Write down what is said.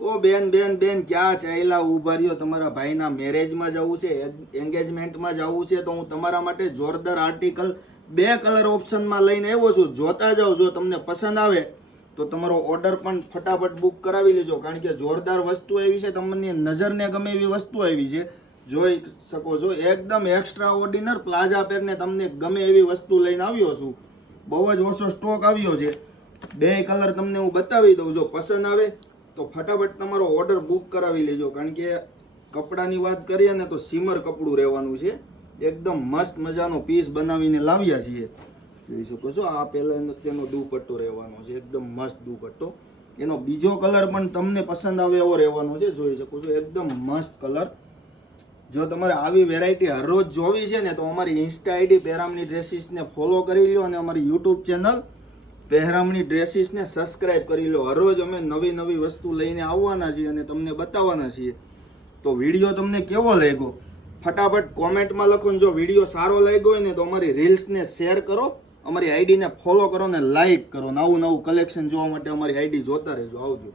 ઓ બેન બેન બેન ક્યાં ચાલ્યા ઉભા રહ્યો? તમારા ભાઈના મેરેજમાં જવું છે, એન્ગેજમેન્ટમાં જવું છે, તો હું તમારા માટે જોરદાર આર્ટિકલ 2 કલર ઓપ્શનમાં લઈને આવ્યો છું. જોતા જાઓ, જો તમને પસંદ આવે તો તમારો ઓર્ડર પણ ફટાફટ બુક કરાવી લેજો, કારણ કે જોરદાર વસ્તુ આવી છે. તમને નજરને ગમે એવી વસ્તુ આવી છે, જોઈ શકો છો. એકદમ એક્સ્ટ્રા ઓર્ડિનર પ્લાઝા પેરને તમને ગમે એવી વસ્તુ લઈને આવ્યો છું. બહુ જ ઓછો સ્ટોક આવ્યો છે. 2 કલર તમને હું બતાવી દઉં. જો પસંદ આવે તો ફટાફટ તમારો ઓર્ડર બુક કરાવી લેજો, કારણ કે કપડાની વાત કરીએ ને તો સીમર કપડું રહેવાનું છે. એકદમ મસ્ત મજાનો પીસ બનાવીને લાવ્યા છીએ. જોઈ શકો છો. આ પહેલા તેનો દુપટ્ટો રહેવાનો છે, એકદમ મસ્ત દુપટ્ટો. એનો બીજો કલર પણ તમને પસંદ આવે એવો રહેવાનો છે. જોઈ શકો છો, એકદમ મસ્ત કલર. જો તમારે આવી વેરાયટી હરરોજ જોવી છે ને તો અમારી ઇન્સ્ટા આઈડી પહેરામણી ડ્રેસીસને ફોલો કરી લો અને અમારી યુટ્યુબ ચેનલ પહેરામણી ડ્રેસીસને સબસ્ક્રાઇબ કરી લો. હરરોજ અમે નવી નવી વસ્તુ લઈને આવવાના છીએ અને તમને બતાવવાના છીએ. તો વિડીયો તમને કેવો લાગ્યો ફટાફટ કોમેન્ટમાં લખો. જો વિડીયો સારો લાગ્યો હોય ને તો અમારી રીલ્સને શેર કરો, અમારી આઈડીને ફોલો કરો ને લાઈક કરો. નવું નવું કલેક્શન જોવા માટે અમારી આઈડી જોતા રહેજો. આવજો.